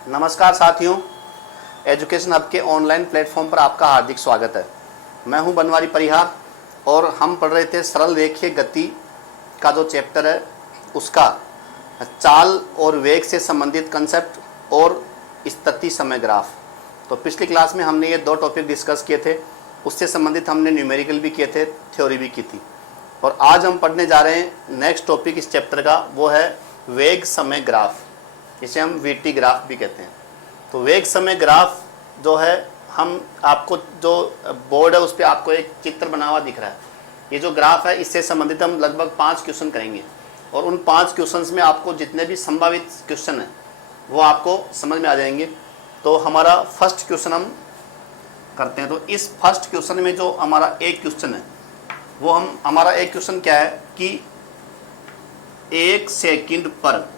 नमस्कार साथियों, education hub के ऑनलाइन प्लेटफॉर्म पर आपका हार्दिक स्वागत है। मैं हूं बनवारी परिहार और हम पढ़ रहे थे सरल रेखीय गति का जो चैप्टर है उसका चाल और वेग से संबंधित कंसेप्ट और स्थिति समय ग्राफ। तो पिछली क्लास में हमने ये दो टॉपिक डिस्कस किए थे, उससे संबंधित हमने न्यूमेरिकल भी किए थे, थ्योरी भी की थी। और आज हम पढ़ने जा रहे हैं नेक्स्ट टॉपिक इस चैप्टर का, वो है वेग समय ग्राफ, इसे हम वीटी ग्राफ भी कहते हैं। तो वेग समय ग्राफ जो है, हम आपको जो बोर्ड है उस पर आपको एक चित्र बना हुआ दिख रहा है। ये जो ग्राफ है इससे संबंधित हम लगभग 5 क्वेश्चन करेंगे और उन 5 क्वेश्चंस में आपको जितने भी संभावित क्वेश्चन हैं वो आपको समझ में आ जाएंगे। तो हमारा फर्स्ट क्वेश्चन हम करते हैं। तो इस फर्स्ट क्वेश्चन में जो हमारा एक क्वेश्चन है वो हमारा एक क्वेश्चन क्या है कि 1 सेकंड पर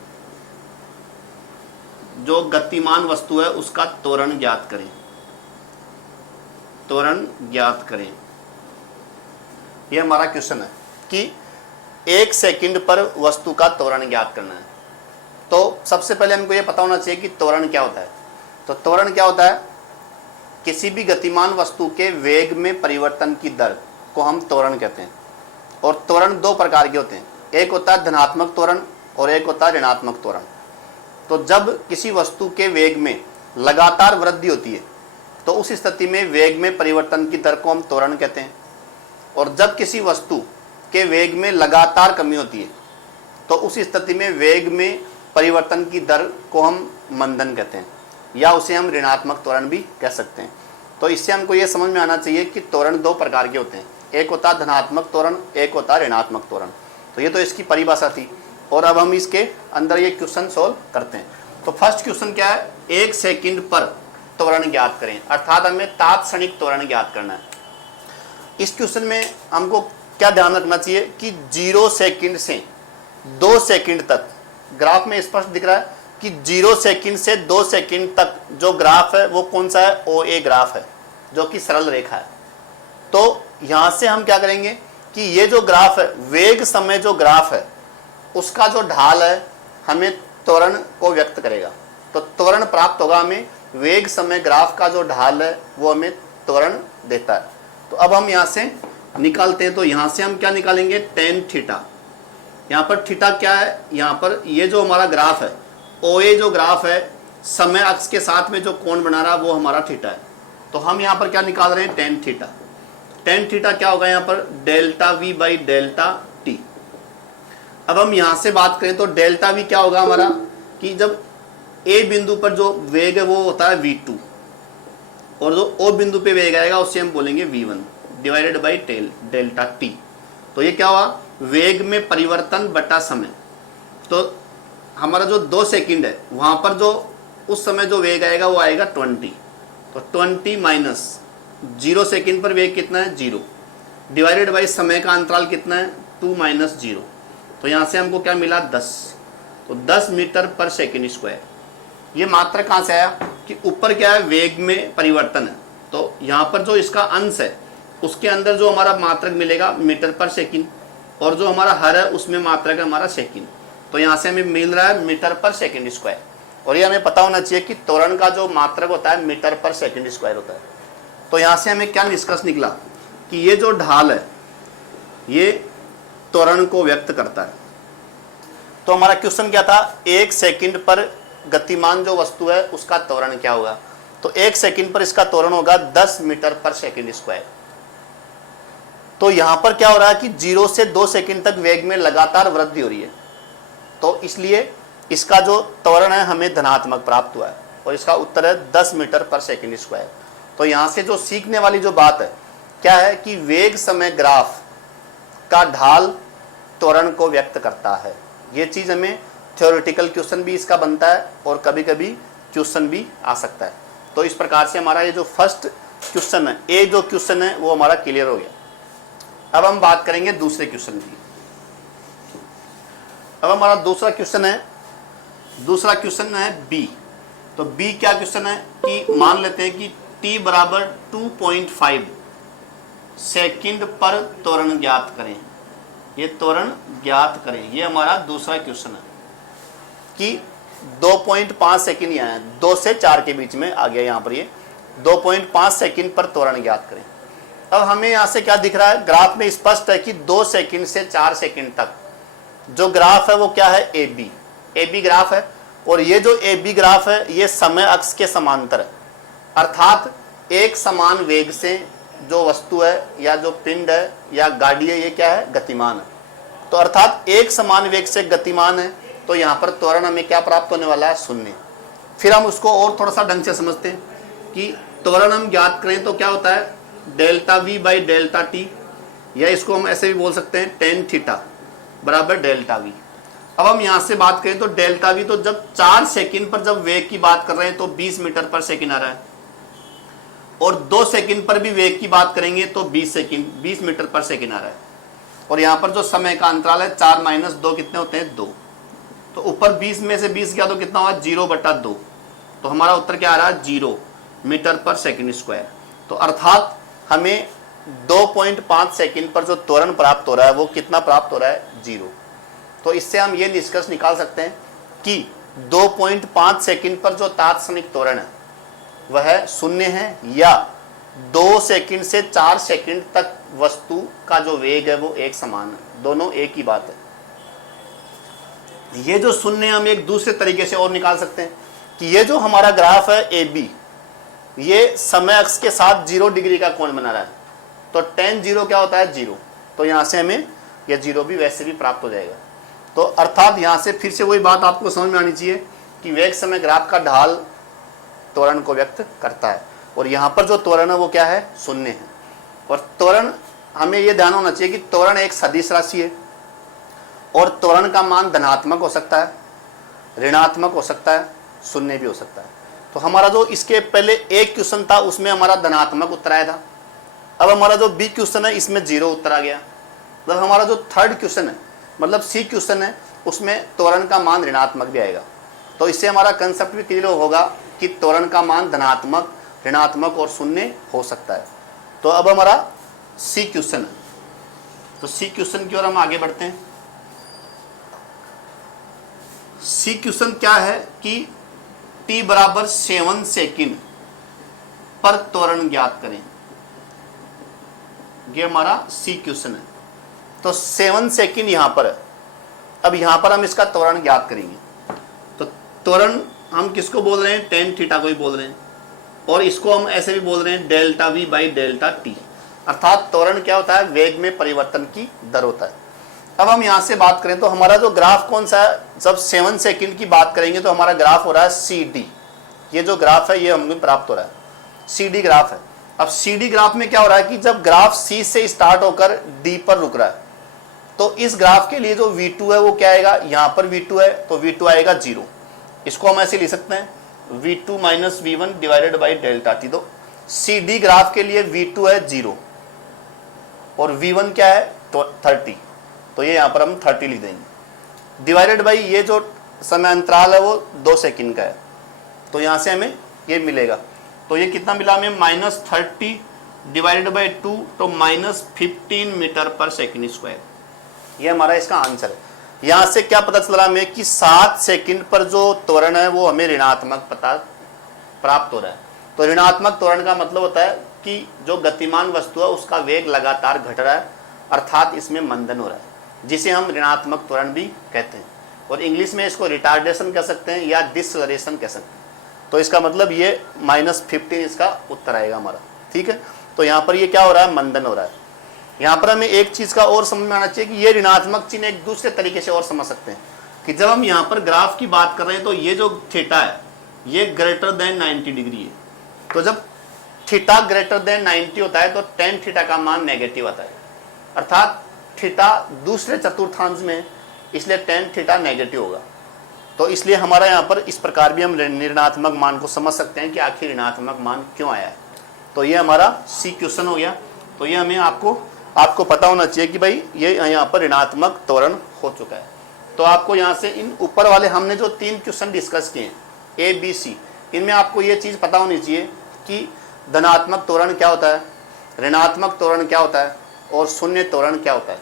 जो गतिमान वस्तु है उसका त्वरण ज्ञात करें। त्वरण ज्ञात करें, ये हमारा क्वेश्चन है कि 1 सेकंड पर वस्तु का त्वरण ज्ञात करना है। तो सबसे पहले हमको ये पता होना चाहिए कि त्वरण क्या होता है। तो त्वरण क्या होता है? किसी भी गतिमान वस्तु के वेग में परिवर्तन की दर को हम त्वरण कहते हैं। और त्वरण 2 प्रकार के होते हैं, एक होता है धनात्मक त्वरण और एक होता है ऋणात्मक त्वरण। तो जब किसी वस्तु के वेग में लगातार वृद्धि होती है तो उस स्थिति में वेग में परिवर्तन की दर को हम त्वरण कहते हैं। और जब किसी वस्तु के वेग में लगातार कमी होती है तो उस स्थिति में वेग में परिवर्तन की दर को हम मंदन कहते हैं, या उसे हम ऋणात्मक त्वरण भी कह सकते हैं। तो इससे हमको ये समझ में आना चाहिए कि त्वरण 2 प्रकार के होते हैं, एक होता है धनात्मक त्वरण, एक होता है ऋणात्मक त्वरण। तो ये तो इसकी परिभाषा थी और अब हम इसके अंदर ये क्वेश्चन सोल्व करते हैं। तो फर्स्ट क्वेश्चन क्या है? 1 सेकंड पर त्वरण ज्ञात करें, अर्थात हमें तात्क्षणिक त्वरण ज्ञात करना है। इस क्वेश्चन में हमको क्या ध्यान रखना चाहिए कि 0 सेकंड से 2 सेकंड तक, ग्राफ में स्पष्ट दिख रहा है कि 0 सेकंड से 2 सेकंड तक जो ग्राफ है वो कौन सा है? OA ग्राफ है, जो कि सरल रेखा है। तो यहां से हम क्या करेंगे कि ये जो ग्राफ है, वेग समय जो ग्राफ है उसका जो ढाल है हमें त्वरण को व्यक्त करेगा। तो त्वरण प्राप्त होगा हमें, वेग समय ग्राफ का जो ढाल है वो हमें त्वरण देता है। तो अब हम यहाँ से निकालते हैं। तो यहाँ से हम क्या निकालेंगे? tan theta. यहाँ पर थीटा क्या है? यहाँ पर ये जो हमारा ग्राफ है OA जो ग्राफ है, समय अक्ष के साथ में जो कोण बना रहा है वो हमारा थीटा है। तो हम यहाँ पर क्या निकाल रहे हैं? tan theta. tan थीटा क्या होगा यहाँ पर? Delta V by delta T. अब हम यहां से बात करें तो डेल्टा V क्या होगा हमारा कि जब A बिंदु पर जो वेग है वो होता है V2 और जो O बिंदु पे वेग आएगा उससे हम बोलेंगे V1 divided by delta T। तो ये क्या हुआ? वेग में परिवर्तन बटा समय। तो हमारा जो 2 सेकंड है वहां पर जो उस समय जो वेग आएगा वो आएगा 20। तो 20 माइनस 0 सेकंड पर वेग कितना है? 0 डिवाइडेड बाई समय का अंतराल कितना है? 2 माइनस 0। तो यहाँ से हमको क्या मिला? 10। तो 10 मीटर पर सेकंड स्क्वायर। ये मात्रक कहाँ से आया कि ऊपर क्या है? वेग में परिवर्तन है। तो यहाँ पर जो इसका अंश है उसके अंदर जो हमारा मात्रक मिलेगा मीटर पर सेकंड, और जो हमारा हर है उसमें मात्रक है हमारा सेकंड। तो यहाँ से हमें मिल रहा है मीटर पर सेकंड स्क्वायर। और ये हमें पता होना चाहिए कि त्वरण का जो मात्रक होता है मीटर पर सेकंड स्क्वायर होता है। तो यहाँ से हमें क्या निष्कर्ष निकला कि ये जो ढाल है ये त्वरण को व्यक्त करता है। तो हमारा क्वेश्चन क्या था? 1 सेकंड पर गतिमान जो वस्तु है उसका त्वरण क्या होगा? तो 1 सेकंड पर इसका त्वरण होगा 10 मीटर पर सेकंड स्क्वायर। तो यहां पर क्या हो रहा है कि 0 से 2 सेकंड तक वेग में लगातार वृद्धि हो रही है, तो इसलिए इसका जो त्वरण है हमें धनात्मक प्राप्त हुआ है और इसका उत्तर है 10 मीटर पर सेकंड स्क्वायर। तो यहां से जो सीखने वाली जो बात है क्या है कि वेग समय ग्राफ का ढाल त्वरण को व्यक्त करता है। ये चीज हमें थ्योरेटिकल क्वेश्चन भी इसका बनता है और कभी कभी क्वेश्चन भी आ सकता है। तो इस प्रकार से हमारा ये जो फर्स्ट क्वेश्चन है, ए जो क्वेश्चन है वो हमारा क्लियर हो गया। अब हम बात करेंगे दूसरे क्वेश्चन की। अब हमारा दूसरा क्वेश्चन है बी। तो बी क्या क्वेश्चन है कि मान लेते हैं कि t बराबर 2.5 सेकंड पर त्वरण ज्ञात करें। ये त्वरण ज्ञात करें, ये हमारा दूसरा क्वेश्चन है कि 2.5 सेकंड यहाँ है, 2 से 4 के बीच में आ गया यहाँ पर ये 2.5 सेकंड पर त्वरण ज्ञात करें। अब हमें यहाँ से क्या दिख रहा है, ग्राफ में स्पष्ट है कि 2 सेकंड से 4 सेकंड तक जो ग्राफ है वो क्या है, ए बी ग्राफ है। और ये जो ए बी ग्राफ है ये समय अक्ष के समांतर है, अर्थात एक समान वेग से जो वस्तु है या जो पिंड है या गाड़ी है ये क्या है, गतिमान है। तो अर्थात एक समान वेग से गतिमान है, तो यहाँ पर त्वरण हमें क्या प्राप्त होने वाला है, शून्य। फिर हम उसको और थोड़ा सा ढंग से समझते हैं कि त्वरण हम ज्ञात करें तो क्या होता है, delta we by delta T, या इसको हम ऐसे भी बोल सकते हैं टेन थीटा बराबर डेल्टा वी। अब हम यहाँ से बात करें तो डेल्टा वी, तो जब 4 सेकंड पर जब वेग की बात कर रहे हैं तो 20 मीटर पर सेकंड आ रहा है, और 2 सेकंड पर भी वेग की बात करेंगे तो 20 मीटर पर सेकंड आ रहा है। और यहाँ पर जो समय का अंतराल है 4 माइनस 2 कितने होते हैं, 2। तो ऊपर 20 में से 20 गया तो कितना हुआ, 0/2। तो हमारा उत्तर क्या आ रहा है, 0 मीटर पर सेकंड स्क्वायर। तो अर्थात हमें 2.5 सेकंड पर जो त्वरण प्राप्त हो रहा है वो कितना प्राप्त हो रहा है, 0। तो इससे हम ये निष्कर्ष निकाल सकते हैं कि 2.5 सेकंड पर जो तात्क्षणिक त्वरण है वह शून्य है, या 2 सेकंड से 4 सेकंड तक वस्तु का जो वेग है वो एक समान है, दोनों एक ही बात है। ये जो शून्य हम एक दूसरे तरीके से और निकाल सकते हैं कि ये जो हमारा ग्राफ है ए बी, ये समय अक्ष के साथ 0 डिग्री का कोण बना रहा है, तो tan 0 क्या होता है, 0। तो यहाँ से हमें यह 0 भी वैसे भी प्राप्त हो जाएगा। तो अर्थात यहाँ से फिर से वही बात आपको समझ में आनी चाहिए कि वेग समय ग्राफ का ढाल त्वरण को व्यक्त करता है, और यहाँ पर जो त्वरण है वो क्या है, शून्य है। और त्वरण, हमें ये ध्यान होना चाहिए कि त्वरण एक सदिश राशि है, और त्वरण का मान धनात्मक हो सकता है, ऋणात्मक हो सकता है, शून्य भी हो सकता है। तो हमारा जो इसके पहले एक क्वेश्चन था उसमें हमारा धनात्मक उत्तर आया था, अब हमारा जो बी क्वेश्चन है इसमें 0 उत्तर आ गया। मतलब हमारा जो थर्ड क्वेश्चन है, मतलब सी क्वेश्चन है, उसमें त्वरण का मान ऋणात्मक भी आएगा। तो इससे हमारा कंसेप्ट भी क्लियर होगा कि त्वरण का मान धनात्मक, ऋणात्मक और शून्य हो सकता है। तो अब हमारा सी क्वेश्चन है, तो सी क्वेश्चन की ओर हम आगे बढ़ते हैं। सी क्वेश्चन क्या है कि t बराबर 7 सेकंड पर त्वरण ज्ञात करें, ये हमारा सी क्वेश्चन है। तो 7 सेकंड यहां पर है। अब यहां पर हम इसका त्वरण ज्ञात करेंगे। तो त्वरण हम किसको बोल रहे हैं, tan थीटा को ही बोल रहे हैं, और इसको हम ऐसे भी बोल रहे हैं delta we by delta T, अर्थात त्वरण क्या होता है, वेग में परिवर्तन की दर होता है। अब हम यहां से बात करें तो हमारा जो ग्राफ कौन सा है, जब 7 सेकंड की बात करेंगे तो हमारा ग्राफ हो रहा है सी डी। ये जो ग्राफ है ये हमें प्राप्त हो रहा है, सी डी ग्राफ है। अब सी डी ग्राफ में क्या हो रहा है कि जब ग्राफ सी से स्टार्ट होकर डी पर रुक रहा है, तो इस ग्राफ के लिए जो V2 है वो क्या आएगा, यहां पर V2 है तो V2 आएगा 0। इसको हम ऐसे लिख सकते हैं V2 minus V1 divided by delta T. तो सी डी ग्राफ के लिए V2 है 0 और V1 क्या है, तो 30। तो ये यहाँ पर हम 30 लिख देंगे, डिवाइडेड बाई ये जो समय अंतराल है वो 2 सेकंड का है, तो यहाँ से हमें ये मिलेगा। तो ये कितना मिला हमें, -30 डिवाइडेड बाई 2, तो -15 मीटर पर सेकंड स्क्वायर। ये हमारा इसका आंसर है। यहाँ से क्या पता चल रहा हमें कि 7 सेकंड पर जो त्वरण है वो हमें ऋणात्मक प्राप्त हो रहा है। तो ऋणात्मक त्वरण का मतलब होता है कि जो गतिमान वस्तु है उसका वेग लगातार घट रहा है, अर्थात इसमें मंदन हो रहा है, जिसे हम ऋणात्मक त्वरण भी कहते हैं। और इंग्लिश में इसको रिटार्डेशन कह सकते हैं या डिसलरेशन कह सकते हैं। तो इसका मतलब ये -15 इसका उत्तर आएगा हमारा, ठीक है। तो यहाँ पर ये क्या हो रहा है, मंदन हो रहा है। यहाँ पर हमें एक चीज़ का और समझ में आना चाहिए कि ये ऋणात्मक चिन्ह एक दूसरे तरीके से और समझ सकते हैं कि जब हम यहाँ पर ग्राफ की बात कर रहे हैं तो ये जो थीटा है ये ग्रेटर देन 90 डिग्री है। तो जब थीटा ग्रेटर देन 90 होता है तो tan थीटा का मान नेगेटिव आता है, अर्थात थीटा दूसरे चतुर्थांश में है, इसलिए tan थीटा नेगेटिव होगा। तो इसलिए हमारा यहाँ पर इस प्रकार भी हम ऋणात्मक मान को समझ सकते हैं कि आखिर ऋणात्मक मान क्यों आया है। तो ये हमारा सी क्वेश्चन हो गया। तो ये हमें आपको पता होना चाहिए कि भाई ये यहाँ पर ऋणात्मक त्वरण हो चुका है। तो आपको यहाँ से इन ऊपर वाले हमने जो 3 क्वेश्चन डिस्कस किए हैं ए बी सी, इनमें आपको ये चीज़ पता होनी चाहिए कि धनात्मक त्वरण क्या होता है, ऋणात्मक त्वरण क्या होता है और शून्य त्वरण क्या होता है।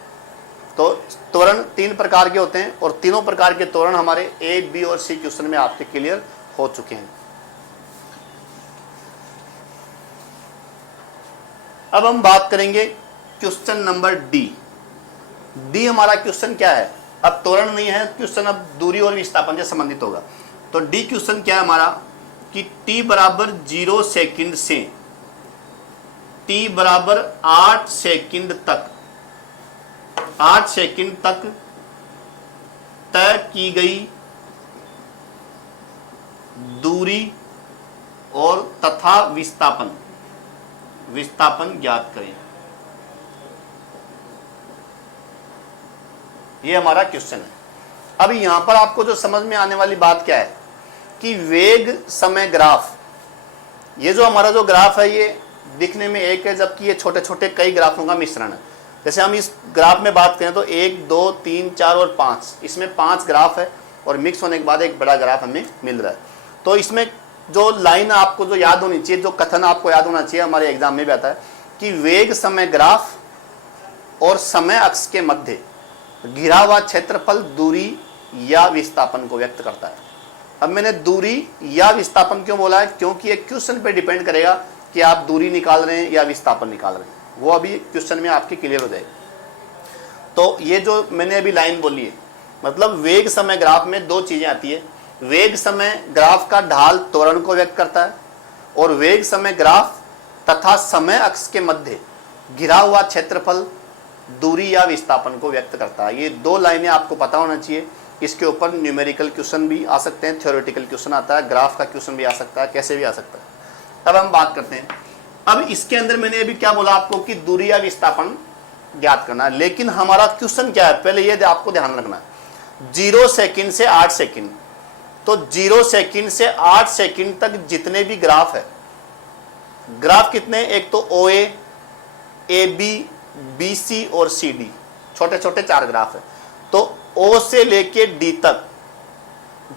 तो त्वरण 3 प्रकार के होते हैं और तीनों प्रकार के त्वरण हमारे ए, बी और सी क्वेश्चन में आपके क्लियर हो चुके हैं। अब हम बात करेंगे क्वेश्चन नंबर डी। डी हमारा क्वेश्चन क्या है? अब त्वरण नहीं है क्वेश्चन, अब दूरी और विस्थापन से संबंधित होगा। तो डी क्वेश्चन क्या है हमारा कि t बराबर 0 सेकंड से t बराबर 8 सेकंड तक तय की गई दूरी और तथा विस्थापन ज्ञात करें। ये हमारा क्वेश्चन है। अब यहां पर आपको जो समझ में आने वाली बात क्या है कि वेग समय ग्राफ, ये जो हमारा जो ग्राफ है ये दिखने में एक है, जबकि ये छोटे छोटे कई ग्राफों का मिश्रण है। जैसे हम इस ग्राफ में बात करें तो 1, 2, 3, 4 और 5, इसमें 5 ग्राफ है और मिक्स होने के बाद एक बड़ा ग्राफ हमें मिल रहा है। तो इसमें जो लाइन आपको जो याद होनी चाहिए, जो कथन आपको याद होना चाहिए, हमारे एग्जाम में भी आता है कि वेग समय ग्राफ और समय अक्ष के मध्य घिरा हुआ क्षेत्रफल दूरी या विस्थापन को व्यक्त करता है। अब मैंने दूरी या विस्थापन क्यों बोला है? क्योंकि ये क्वेश्चन पे डिपेंड करेगा कि आप दूरी निकाल रहे हैं या विस्थापन निकाल रहे हैं, वो अभी क्वेश्चन में आपके क्लियर हो जाएगा। तो ये जो मैंने अभी लाइन बोली है, मतलब वेग समय ग्राफ में 2 चीजें आती है। वेग समय ग्राफ का ढाल त्वरण को व्यक्त करता है और वेग समय ग्राफ तथा समय अक्ष के मध्य घिरा हुआ क्षेत्रफल दूरी या विस्थापन को व्यक्त करता है। ये 2 लाइनें आपको पता होना चाहिए। इसके ऊपर न्यूमेरिकल क्वेश्चन भी आ सकते हैं, थ्योरेटिकल क्वेश्चन आता है, ग्राफ का क्वेश्चन भी आ सकता है, कैसे भी आ सकता है। अब हम बात करते हैं। अब इसके अंदर मैंने अभी क्या बोला आपको कि दूरी या विस्थापन ज्ञात करना है, लेकिन हमारा क्वेश्चन क्या है पहले ये आपको ध्यान रखना है। 0 सेकंड से 8 सेकंड, तो 0 सेकंड से 8 सेकंड तक जितने भी ग्राफ है, ग्राफ कितने? एक तो OA, AB, BC और CD, छोटे छोटे 4 ग्राफ है। तो O से लेके D तक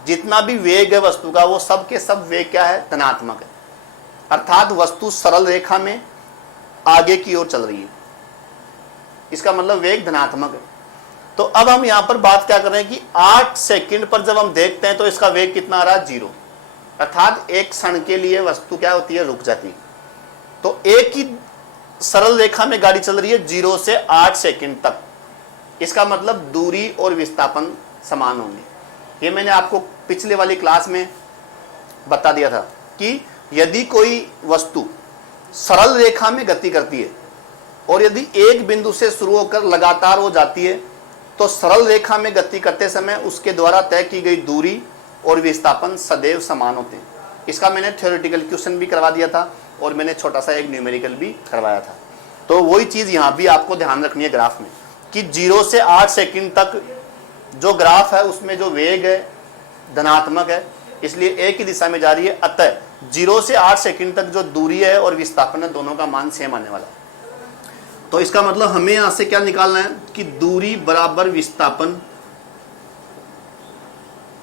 जितना भी वेग है वस्तु का, वो सब के सब वेग क्या है? धनात्मक है। अर्थात वस्तु सरल रेखा में आगे की ओर चल रही है, इसका मतलब वेग धनात्मक है। तो अब हम यहां पर बात क्या कर रहे हैं कि 8 सेकंड पर जब हम देखते हैं तो इसका वेग कितना आ रहा है? 0। अर्थात एक क्षण के लिए वस्तु क्या होती है? रुक जाती है। तो एक ही सरल रेखा में गाड़ी चल रही है 0 से 8 सेकंड तक, इसका मतलब दूरी और विस्थापन समान होंगे। ये मैंने आपको पिछले वाली क्लास में बता दिया था कि यदि कोई वस्तु सरल रेखा में गति करती है और यदि एक बिंदु से शुरू होकर लगातार वो जाती है, तो सरल रेखा में गति करते समय उसके द्वारा तय की गई दूरी और विस्थापन सदैव समान होते हैं। इसका मैंने थ्योरेटिकल क्वेश्चन भी करवा दिया था और मैंने छोटा सा एक न्यूमेरिकल भी करवाया था। तो वही चीज़ यहाँ भी आपको ध्यान रखनी है ग्राफ में कि 0 से 8 सेकंड तक जो ग्राफ है उसमें जो वेग है धनात्मक है, इसलिए एक ही दिशा में जा रही है। अतः 0 से 8 सेकंड तक जो दूरी है और विस्थापन है, दोनों का मान सेम आने वाला है। तो इसका मतलब हमें यहां से क्या निकालना है कि दूरी बराबर विस्थापन।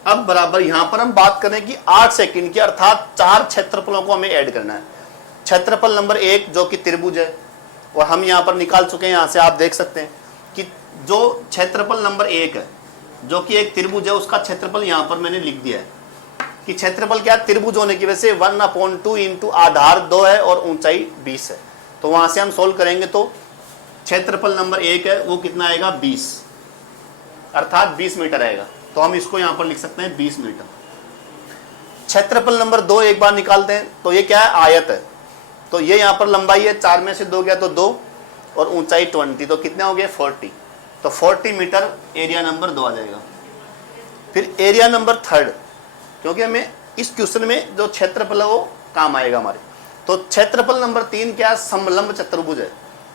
अब बराबर यहां पर हम बात करें कि 8 सेकंड की, अर्थात 4 क्षेत्रफलों को हमें ऐड करना है। क्षेत्रफल नंबर 1 जो कि त्रिभुज है, और हम यहां पर निकाल चुके हैं। यहां से आप देख सकते हैं कि जो क्षेत्रफल नंबर 1 है जो कि एक त्रिभुज है, उसका क्षेत्रफल यहां पर मैंने लिख दिया है कि क्षेत्रफल क्या है? त्रिभुज होने की वजह से 1/2 इंटू आधार 2 है और ऊंचाई 20 है। तो वहां से हम सोल्व करेंगे तो क्षेत्रफल नंबर 1 है वो कितना आएगा? 20, अर्थात 20 मीटर आएगा। तो हम इसको यहां पर लिख सकते हैं 20 मीटर। क्षेत्रफल नंबर 2 एक बार निकालते हैं तो ये क्या है? आयत है। तो ये यहां पर लंबाई है, 4 में से 2 गया तो 2, और ऊंचाई 20, तो कितने हो गए? 40। तो 40 मीटर एरिया नंबर 2 आ जाएगा। फिर एरिया नंबर 3, क्योंकि हमें इस क्वेश्चन में जो क्षेत्रफल है वो काम आएगा हमारे। तो क्षेत्रफल नंबर 3 क्या है? समलंब चतुर्भुज है,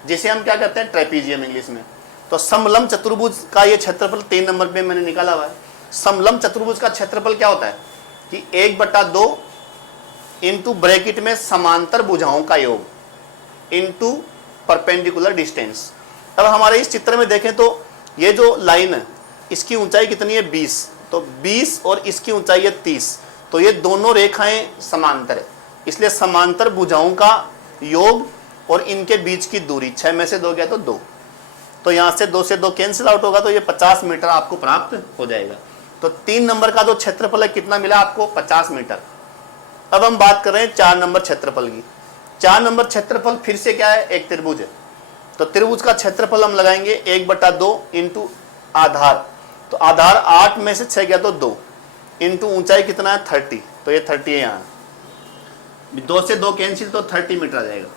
जिसे हम क्या कहते हैं? ट्रेपीजियम इंग्लिश में। तो समलंब चतुर्भुज का ये क्षेत्रफल 3 नंबर पे मैंने निकाला हुआ है। समलंब चतुर्भुज का क्षेत्रफल क्या होता है कि 1/2 इंटू ब्रैकेट में समांतर भुजाओं का योग इंटू परपेंडिकुलर डिस्टेंस। अब हमारे इस चित्र में देखें तो ये जो लाइन है इसकी ऊंचाई कितनी है? 20। तो 20 और इसकी ऊंचाई है 30। तो ये दोनों रेखाएं समांतर है, इसलिए समांतर भुजाओं का योग और इनके बीच की दूरी 6 में से 2 गया तो 2। तो यहाँ से 2 से 2 कैंसिल आउट होगा, तो ये 50 मीटर आपको प्राप्त हो जाएगा। तो 3 नंबर का जो क्षेत्रफल है कितना मिला आपको, 50 मीटर। अब हम बात कर रहे हैं 4 नंबर क्षेत्रफल की। 4 नंबर क्षेत्रफल फिर से क्या है, एक त्रिभुज है। तो त्रिभुज का क्षेत्रफल हम लगाएंगे 1/2 इंटू आधार। तो आधार 8 में से 6 गया तो 2 इंटू ऊंचाई कितना है 30, तो ये 30 है यहाँ। 2 से 2 कैंसिल, तो 30 मीटर आ जाएगा।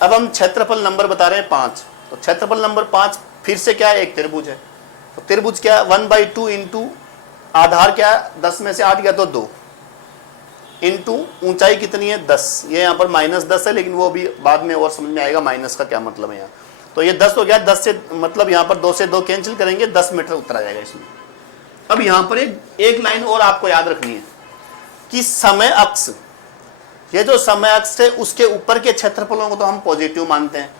अब हम क्षेत्रफल नंबर बता रहे हैं 5। तो क्षेत्रफल नंबर 5 फिर से क्या है, एक त्रिभुज है। तो त्रिभुज क्या है, 1/2 इंटू आधार क्या है 10 में से 8 गया तो 2 इंटू ऊंचाई कितनी है 10। ये यहाँ पर -10 है, लेकिन वो भी बाद में और समझ में आएगा माइनस का क्या मतलब है यहाँ। तो ये 10 हो गया, 10 से मतलब यहाँ पर 2 से 2 कैंसिल करेंगे, 10 मीटर उत्तर आ जाएगा इसमें। अब यहाँ पर एक लाइन और आपको याद रखनी है कि समय अक्ष, ये जो समय अक्ष है उसके ऊपर के क्षेत्रफलों को तो हम पॉजिटिव मानते हैं,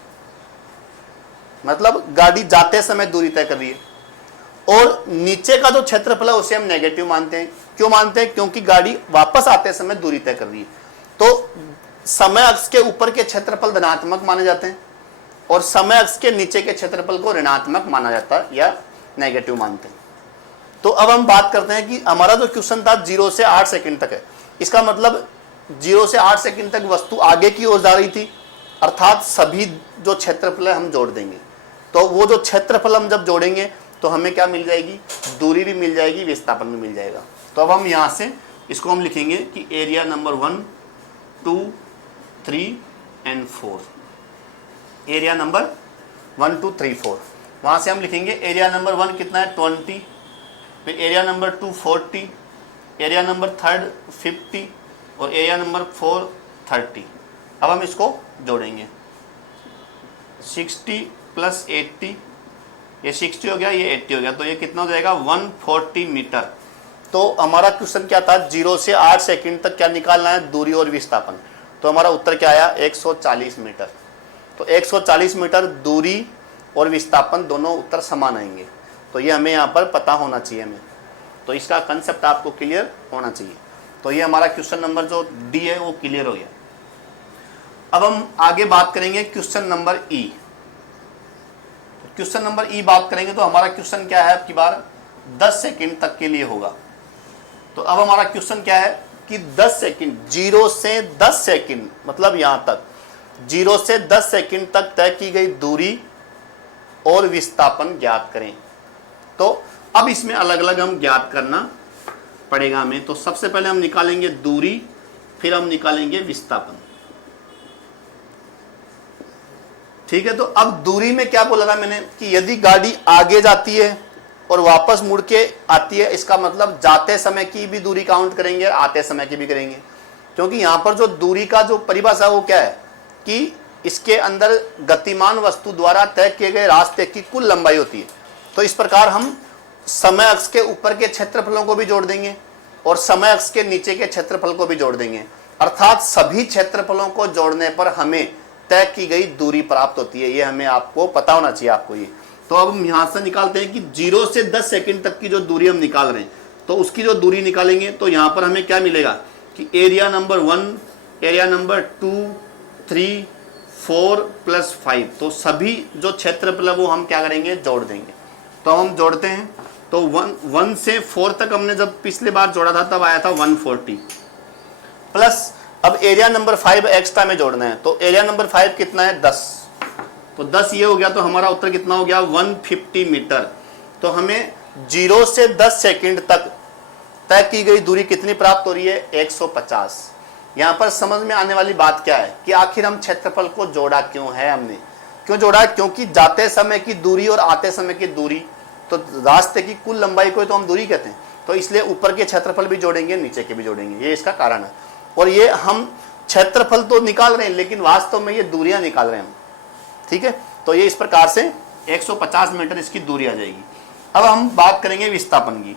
मतलब गाड़ी जाते समय दूरी तय कर रही है, और नीचे का जो क्षेत्रफल है उसे हम नेगेटिव मानते हैं। क्यों मानते हैं, क्योंकि गाड़ी वापस आते समय दूरी तय कर रही है। तो समय अक्ष के ऊपर के क्षेत्रफल धनात्मक माने जाते हैं और समय अक्ष के नीचे के क्षेत्रफल को ऋणात्मक माना जाता है या नेगेटिव मानते हैं। तो अब हम बात करते हैं कि हमारा जो क्वेश्चन था 0 से 8 सेकंड तक है। इसका मतलब 0 से 8 सेकंड तक वस्तु आगे की ओर जा रही थी, अर्थात सभी जो क्षेत्रफल है हम जोड़ देंगे। तो वो जो क्षेत्रफल हम जब जोड़ेंगे तो हमें क्या मिल जाएगी, दूरी भी मिल जाएगी, विस्थापन भी मिल जाएगा। तो अब हम यहाँ से इसको हम लिखेंगे कि area number 1, 2, 3 and 4। Area number 1, 2, 3, 4। वहाँ से हम लिखेंगे एरिया नंबर 1 कितना है 20, फिर एरिया नंबर 2 40, एरिया नंबर 3 50 और एरिया नंबर 4 30। अब हम इसको जोड़ेंगे 60 + 80, ये 60 हो गया, ये 80 हो गया, तो ये कितना हो जाएगा 140 मीटर। तो हमारा क्वेश्चन क्या था, 0 से 8 सेकंड तक क्या निकालना है, दूरी और विस्थापन। तो हमारा उत्तर क्या आया 140 मीटर। तो 140 मीटर दूरी और विस्थापन दोनों उत्तर समान आएंगे। तो ये हमें यहाँ पर पता होना चाहिए हमें, तो इसका कंसेप्ट आपको क्लियर होना चाहिए। तो ये हमारा क्वेश्चन नंबर जो डी है वो क्लियर हो गया। अब हम आगे बात करेंगे क्वेश्चन नंबर ई। क्वेश्चन नंबर ई बात करेंगे तो हमारा क्वेश्चन क्या है, आपकी बार 10 सेकंड तक के लिए होगा। तो अब हमारा क्वेश्चन क्या है कि 10 सेकंड, 0 से 10 सेकंड मतलब यहां तक 0 से 10 सेकंड तक तय की गई दूरी और विस्थापन ज्ञात करें। तो अब इसमें अलग अलग हम ज्ञात करना पड़ेगा हमें। तो सबसे पहले हम निकालेंगे दूरी, फिर हम निकालेंगे विस्थापन। ठीक है, तो अब दूरी में क्या बोला था मैंने कि यदि गाड़ी आगे जाती है और वापस मुड़ के आती है, इसका मतलब जाते समय की भी दूरी काउंट करेंगे और आते समय की भी करेंगे। क्योंकि यहां पर जो दूरी का जो परिभाषा वो क्या है कि इसके अंदर गतिमान वस्तु द्वारा तय किए गए रास्ते की कुल लंबाई होती है। तो इस प्रकार हम समय अक्ष के ऊपर के क्षेत्रफलों को भी जोड़ देंगे और समय अक्ष के नीचे के क्षेत्रफल को भी जोड़ देंगे, अर्थात सभी क्षेत्रफलों को जोड़ने पर हमें तय की गई दूरी प्राप्त होती है। ये हमें आपको पता होना चाहिए आपको ये। तो अब हम यहां से निकालते हैं कि 0 से 10 सेकंड तक की जो दूरी हम निकाल रहे हैं, तो उसकी जो दूरी निकालेंगे तो यहां पर हमें क्या मिलेगा कि एरिया नंबर 1, एरिया नंबर 2, 3, 4 + 5। तो सभी जो क्षेत्रफल है वो हम क्या करेंगे, जोड़ देंगे। तो हम जोड़ते हैं। तो 1 से 4 तक हमने जब पिछले बार जोड़ा था तब आया था 140 प्लस अब एरिया नंबर 5 एक्स्ट्रा में जोड़ना है। तो एरिया नंबर 5 कितना है 10, तो 10 ये हो गया, तो हमारा उत्तर कितना हो गया 150 मीटर। तो हमें 0 से 10 सेकंड तक तय की गई दूरी कितनी प्राप्त हो रही है 150। यहाँ पर समझ में आने वाली बात क्या है कि आखिर हम क्षेत्रफल को जोड़ा क्यों है, हमने क्यों जोड़ा, क्योंकि जाते समय की दूरी और आते समय की दूरी, तो रास्ते की कुल लंबाई को तो हम दूरी कहते हैं। तो इसलिए ऊपर के क्षेत्रफल भी जोड़ेंगे, नीचे के भी जोड़ेंगे, ये इसका कारण है। और ये हम क्षेत्रफल तो निकाल रहे हैं लेकिन वास्तव में ये दूरियां निकाल रहे हैं हम। ठीक है, तो ये इस प्रकार से 150 मीटर इसकी दूरी आ जाएगी। अब हम बात करेंगे विस्थापन की।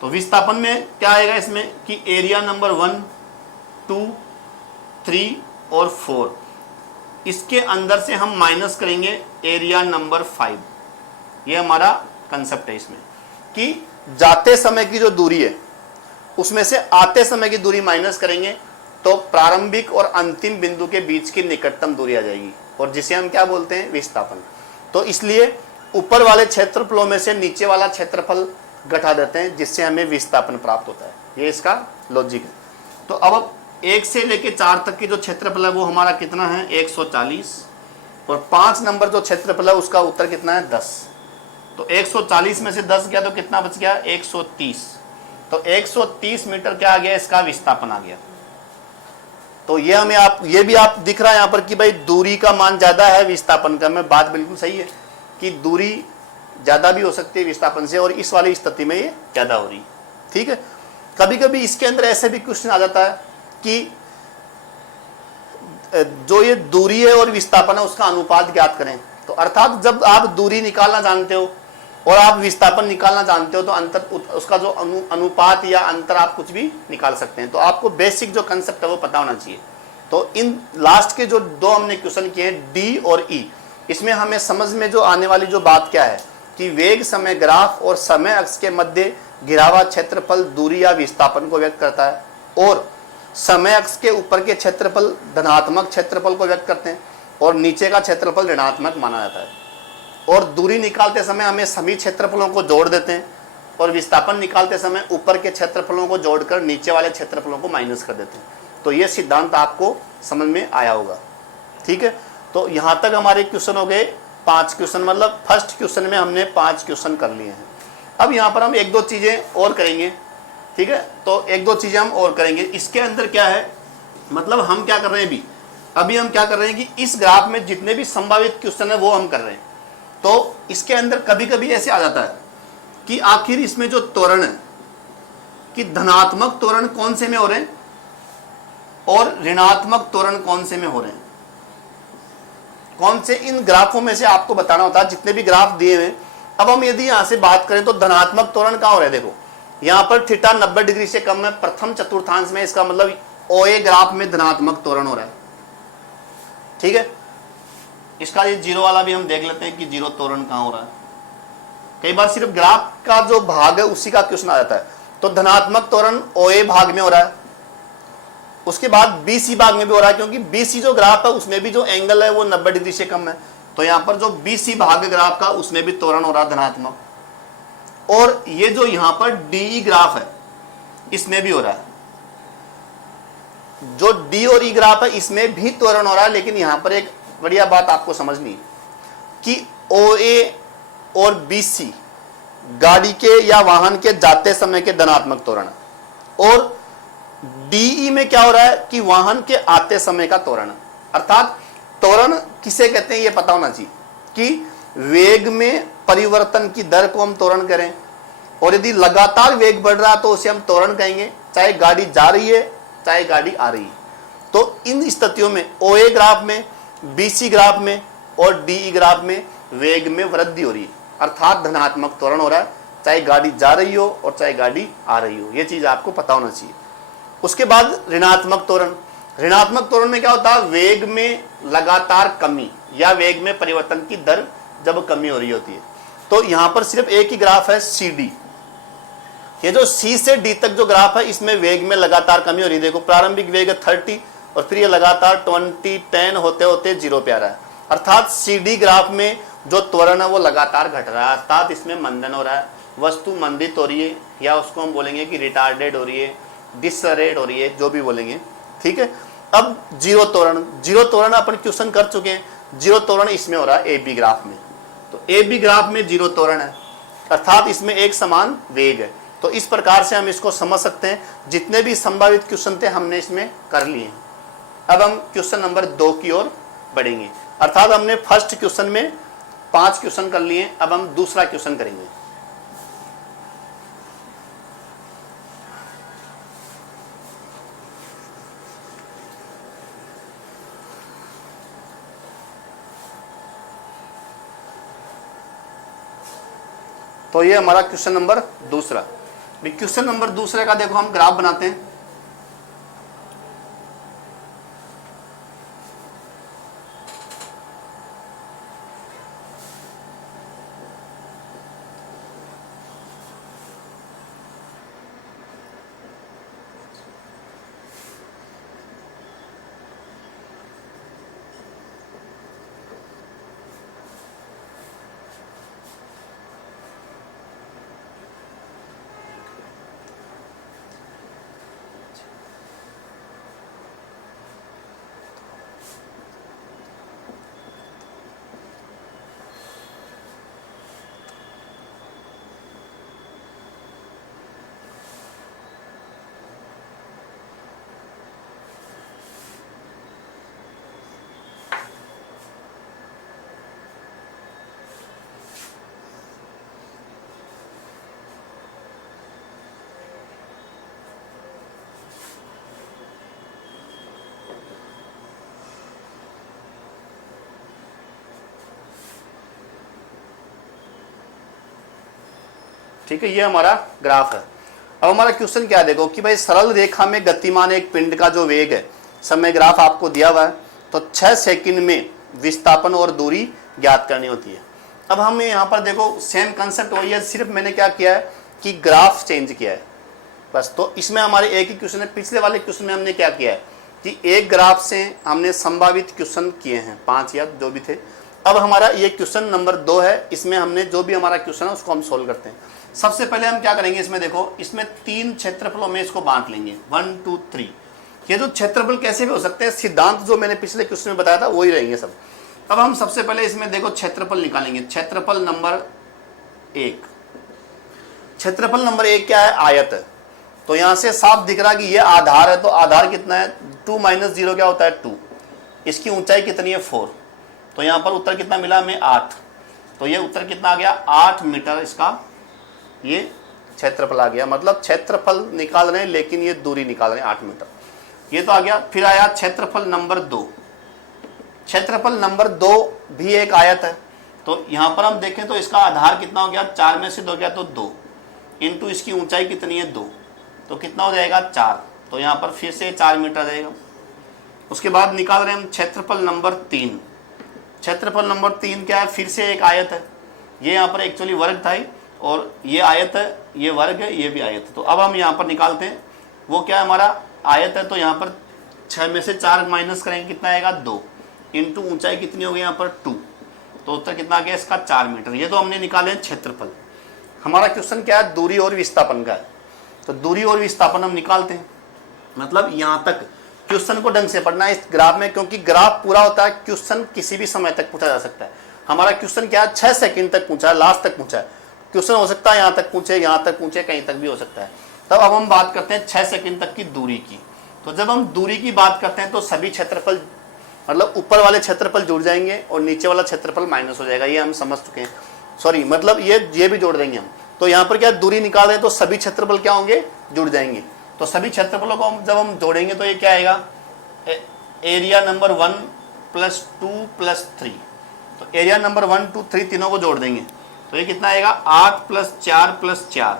तो विस्थापन में क्या आएगा इसमें कि एरिया नंबर 1, 2, 3 और 4, इसके अंदर से हम माइनस करेंगे एरिया नंबर 5। ये हमारा कंसेप्ट है इसमें कि जाते समय की जो दूरी है उसमें से आते समय की दूरी माइनस करेंगे तो प्रारंभिक और अंतिम बिंदु के बीच की निकटतम दूरी आ जाएगी, और जिसे हम क्या बोलते हैं विस्थापन। तो इसलिए ऊपर वाले क्षेत्रफलों में से नीचे वाला क्षेत्रफल घटा देते हैं, जिससे हमें विस्थापन प्राप्त होता है। ये इसका लॉजिक है। तो अब 1 से लेके 4 तक की जो क्षेत्रफल है वो हमारा कितना है 140, और 5 नंबर जो क्षेत्रफल है उसका उत्तर कितना है 10। तो 140 में से 10 गया तो कितना बच गया 130। तो 130 मीटर क्या आ गया, इसका विस्थापन आ गया। तो ये हमें ये भी आप दिख रहा है यहाँ पर कि भाई दूरी का मान ज्यादा है विस्थापन का, में बात बिल्कुल सही है कि दूरी ज्यादा भी हो सकती है विस्थापन से, और इस वाली स्थिति में ये ज्यादा हो रही है। ठीक है। कभी कभी इसके अंदर ऐसे भी क्वेश्चन आ जाता है कि जो ये दूरी है और विस्थापन है उसका अनुपात ज्ञात करें। तो अर्थात जब आप दूरी निकालना जानते हो और आप विस्थापन निकालना जानते हो तो अंतर, उसका जो अनुपात या अंतर आप कुछ भी निकाल सकते हैं। तो आपको बेसिक जो कंसेप्ट है वो पता होना चाहिए। तो इन लास्ट के जो 2 हमने क्वेश्चन किए हैं डी और ई, इसमें हमें समझ में जो आने वाली जो बात क्या है कि वेग समय ग्राफ और समय अक्ष के मध्य घिरा हुआ क्षेत्रफल दूरी या विस्थापन को व्यक्त करता है, और समय अक्ष के ऊपर के क्षेत्रफल धनात्मक क्षेत्रफल को व्यक्त करते हैं और नीचे का क्षेत्रफल ऋणात्मक माना जाता है। और दूरी निकालते समय हमें सभी क्षेत्रफलों को जोड़ देते हैं, और विस्थापन निकालते समय ऊपर के क्षेत्रफलों को जोड़कर नीचे वाले क्षेत्रफलों को माइनस कर देते हैं। तो ये सिद्धांत आपको समझ में आया होगा। ठीक है। तो यहाँ तक हमारे क्वेश्चन हो गए 5 क्वेश्चन, मतलब फर्स्ट क्वेश्चन में हमने 5 क्वेश्चन कर लिए हैं। अब यहाँ पर हम 1-2 चीजें और करेंगे। ठीक है। तो 1-2 चीजें हम और करेंगे। इसके अंदर क्या है, मतलब हम क्या कर रहे हैं अभी हम क्या कर रहे हैं कि इस ग्राफ में जितने भी संभावित क्वेश्चन है वो हम कर रहे हैं। तो इसके अंदर कभी कभी ऐसे आ जाता है कि आखिर इसमें जो त्वरण है कि धनात्मक त्वरण कौन से में हो रहे हैं और ऋणात्मक त्वरण कौन से में हो रहे हैं, कौन से इन ग्राफों में से आपको बताना होता है जितने भी ग्राफ दिए हुए। अब हम यदि यहां से बात करें तो धनात्मक त्वरण कहां हो रहा है, देखो यहां पर थीटा 90 डिग्री से कम है प्रथम चतुर्थांश में, इसका मतलब ओए ग्राफ में धनात्मक त्वरण हो रहा है। ठीक है। इसका ये जीरो वाला भी हम देख लेते हैं कि जीरो त्वरण कहां हो रहा है। कई बार सिर्फ ग्राफ का जो भाग है उसी का क्वेश्चन आ जाता है। तो धनात्मक त्वरण ओए भाग में हो रहा है, उसके बाद बीसी भाग में भी हो रहा है, क्योंकि बीसी जो ग्राफ है उसमें भी जो एंगल है वो 90 डिग्री से कम है। तो यहां पर जो बीसी भाग ग्राफ का उसमें भी त्वरण हो रहा है धनात्मक। और ये जो यहां पर डीई ग्राफ है इसमें भी हो रहा है, जो डी और ई ग्राफ है इसमें भी त्वरण हो रहा है। लेकिन यहां पर एक बढ़िया बात आपको समझनी है कि ओए और बीसी गाड़ी के या वाहन के जाते समय के धनात्मक त्वरण, और डीई में क्या हो रहा है कि वाहन के आते समय का त्वरण। अर्थात त्वरण किसे कहते हैं ये पता होना चाहिए कि वेग में परिवर्तन की दर को हम त्वरण करें, और यदि लगातार वेग बढ़ रहा है तो उसे हम त्वरण कहेंगे, चाहे गाड़ी जा रही है चाहे गाड़ी आ रही है। तो इन स्थितियों में ओए ग्राफ में, बीसी ग्राफ में और डीई ग्राफ में वेग में वृद्धि हो रही है, अर्थात धनात्मक त्वरण हो रहा है, चाहे गाड़ी जा रही हो और चाहे गाड़ी आ रही हो। यह चीज आपको पता होना चाहिए। उसके बाद ऋणात्मक त्वरण। ऋणात्मक त्वरण में क्या होता है, वेग में लगातार कमी या वेग में परिवर्तन की दर जब कमी हो रही होती है। तो यहां पर सिर्फ एक ही ग्राफ है सी डी, ये जो सी से डी तक जो ग्राफ है इसमें वेग में लगातार कमी हो रही है। देखो प्रारंभिक वेग है 30 और फिर ये लगातार 20 10 होते होते 0 पे आ रहा है। अर्थात सी डी ग्राफ में जो त्वरण है वो लगातार घट रहा है, अर्थात इसमें मंदन हो रहा है, वस्तु मंदित हो रही है, या उसको हम बोलेंगे कि रिटार्डेड हो रही है, डिसरेट हो रही है, जो भी बोलेंगे। ठीक है। अब जीरो त्वरण, जीरो त्वरण अपन क्वेश्चन कर चुके हैं। जीरो त्वरण इसमें हो रहा है ए बी ग्राफ में। तो ए बी ग्राफ में जीरो त्वरण है, अर्थात इसमें एक समान वेग है। तो इस प्रकार से हम इसको समझ सकते हैं। जितने भी संभावित क्वेश्चन थे हमने इसमें कर लिए हैं। अब हम क्वेश्चन नंबर 2 की ओर बढ़ेंगे। अर्थात हमने फर्स्ट क्वेश्चन में 5 क्वेश्चन कर लिए, अब हम दूसरा क्वेश्चन करेंगे। तो ये हमारा क्वेश्चन नंबर दूसरा। क्वेश्चन नंबर दूसरे का देखो हम ग्राफ बनाते हैं। ठीक है, ये हमारा ग्राफ है। अब हमारा क्वेश्चन क्या है, देखो कि भाई सरल रेखा में गतिमान एक पिंड का जो वेग है, समय ग्राफ आपको दिया हुआ है, तो 6 सेकंड में विस्थापन और दूरी ज्ञात करनी होती है। अब हमें यहाँ पर देखो सेम कंसेप्ट वही है, सिर्फ मैंने क्या किया है कि ग्राफ चेंज किया है बस। तो इसमें हमारे एक ही क्वेश्चन है। पिछले वाले क्वेश्चन में हमने क्या किया है कि एक ग्राफ से हमने संभावित क्वेश्चन किए हैं 5 या जो भी थे। अब हमारा ये क्वेश्चन नंबर 2 है, इसमें हमने जो भी हमारा क्वेश्चन है उसको हम सोल्व करते हैं। सबसे पहले हम क्या करेंगे, इसमें देखो इसमें 3 क्षेत्रफलों में इसको बांट लेंगे 1 2 3। ये जो क्षेत्रफल कैसे भी हो सकते हैं, सिद्धांत जो मैंने पिछले क्वेश्चन में बताया था वही रहेंगे सब। अब हम सबसे पहले इसमें देखो क्षेत्रफल निकालेंगे। क्षेत्रफल नंबर 1, क्षेत्रफल नंबर 1 क्या है, आयत है। तो यहां से साफ दिख रहा कि ये आधार है, तो आधार कितना है 2 - 0 क्या होता है 2। इसकी ऊंचाई कितनी है 4। तो यहां पर उत्तर कितना मिला हमें 8। तो ये उत्तर कितना आ गया 8 मीटर, इसका ये क्षेत्रफल आ गया। मतलब क्षेत्रफल निकाल रहे हैं लेकिन ये दूरी निकाल रहे हैं 8 मीटर, ये तो आ गया। फिर आया क्षेत्रफल नंबर 2। क्षेत्रफल नंबर 2 भी एक आयत है। तो यहां पर हम देखें तो इसका आधार कितना हो गया, 4 में से 2 गया तो 2 इंटू इसकी ऊंचाई कितनी है 2, तो कितना हो जाएगा 4। तो यहाँ पर फिर से 4 मीटर रहेगा। उसके बाद निकाल रहे हैं हम क्षेत्रफल नंबर 3। क्षेत्रफल नंबर 3 क्या है, फिर से एक आयत है। ये यहाँ पर एक्चुअली वर्ग था और ये आयत है, ये वर्ग है, ये भी आयत है। तो अब हम यहाँ पर निकालते हैं, वो क्या है हमारा आयत है। तो यहाँ पर 6 में से 4 माइनस करेंगे, कितना आएगा 2 इंटू ऊंचाई कितनी होगी यहाँ पर 2, तो उत्तर कितना आ गया इसका 4 मीटर। ये तो हमने निकाले हैं क्षेत्रफल। हमारा क्वेश्चन क्या है, दूरी और विस्थापन का है। तो दूरी और विस्थापन हम निकालते हैं। मतलब यहाँ तक क्वेश्चन को ढंग से पढ़ना है इस ग्राफ में, क्योंकि ग्राफ पूरा होता है, क्वेश्चन किसी भी समय तक पूछा जा सकता है। हमारा क्वेश्चन क्या है 6 सेकंड तक पूछा है, लास्ट तक पूछा है। क्वेश्चन हो सकता है यहाँ तक पूछे, यहाँ तक पूछे, कहीं तक भी हो सकता है। तब अब हम बात करते हैं 6 सेकंड तक की दूरी की। तो जब हम दूरी की बात करते हैं तो सभी क्षेत्रफल, मतलब ऊपर वाले क्षेत्रफल जुड़ जाएंगे और नीचे वाला क्षेत्रफल माइनस हो जाएगा, ये हम समझ चुके हैं। सॉरी, मतलब ये भी जोड़ देंगे हम। तो यहाँ पर क्या दूरी निकाल रहे हैं तो सभी क्षेत्रफल क्या होंगे, जुड़ जाएंगे। तो सभी क्षेत्रफलों को जब हम जोड़ेंगे तो ये क्या आएगा, एरिया नंबर 1 + 2 + 3। तो एरिया नंबर 1 2 3 तीनों को जोड़ देंगे तो ये कितना आएगा 8 + 4 + 4,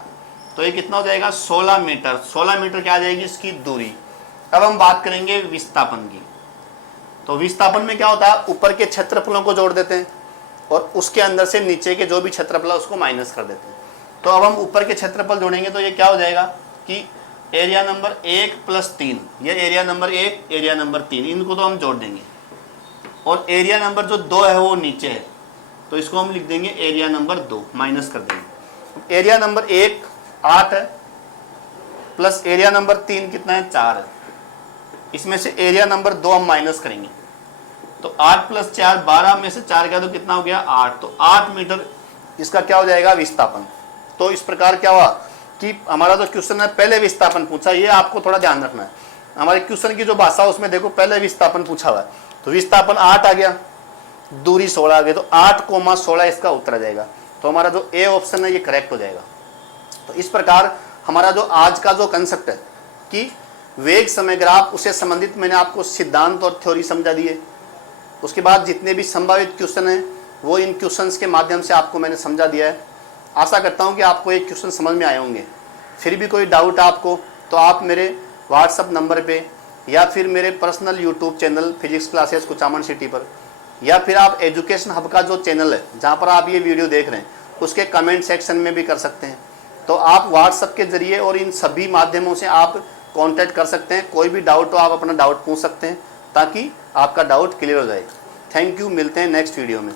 तो ये कितना हो जाएगा 16 मीटर। 16 मीटर क्या आ जाएगी इसकी दूरी। अब हम बात करेंगे विस्थापन की। तो विस्थापन में क्या होता है, ऊपर के क्षेत्रफलों को जोड़ देते हैं और उसके अंदर से नीचे के जो भी क्षेत्रफल है उसको माइनस कर देते हैं। तो अब हम ऊपर के क्षेत्रफल जोड़ेंगे तो ये क्या हो जाएगा कि एरिया नंबर 1 + 3, ये एरिया नंबर 1, एरिया नंबर 3, इनको तो हम जोड़ देंगे। और एरिया नंबर जो 2 है वो नीचे है, तो इसको हम लिख देंगे एरिया नंबर 2, माइनस कर देंगे। एरिया नंबर 1 8 है प्लस एरिया नंबर 3 कितना है 4 है। इसमें से एरिया नंबर 2 हम माइनस करेंगे तो 8 + 4 12 में से 4 गया तो कितना हो गया 8। तो 8 मीटर इसका क्या हो जाएगा विस्थापन। तो इस प्रकार क्या हुआ कि हमारा जो क्वेश्चन है पहले विस्थापन पूछा, ये आपको थोड़ा ध्यान रखना है। हमारे क्वेश्चन की जो भाषा उसमें देखो पहले विस्थापन पूछा हुआ है, तो विस्थापन 8 आ गया, दूरी 16 आ गई, तो 8,16 इसका उत्तर आ जाएगा। तो हमारा जो ए ऑप्शन है ये करेक्ट हो जाएगा। तो इस प्रकार हमारा जो आज का जो कंसेप्ट है कि वेग समय ग्राफ, उससे संबंधित मैंने आपको सिद्धांत और थ्योरी समझा दिए। उसके बाद जितने भी संभावित क्वेश्चन हैं वो इन क्वेश्चंस के माध्यम से आपको मैंने समझा दिया है। आशा करता हूं कि आपको ये क्वेश्चन समझ में आए होंगे। फिर भी कोई डाउट आपको तो आप मेरे व्हाट्सअप नंबर पे या फिर मेरे personal YouTube channel physics classes Kuchaman city पर, या फिर आप एजुकेशन हब का जो चैनल है जहाँ पर आप ये वीडियो देख रहे हैं उसके कमेंट सेक्शन में भी कर सकते हैं। तो आप व्हाट्सअप के जरिए और इन सभी माध्यमों से आप कांटेक्ट कर सकते हैं। कोई भी डाउट हो आप अपना डाउट पूछ सकते हैं ताकि आपका डाउट क्लियर हो जाए। थैंक यू, मिलते हैं नेक्स्ट वीडियो में।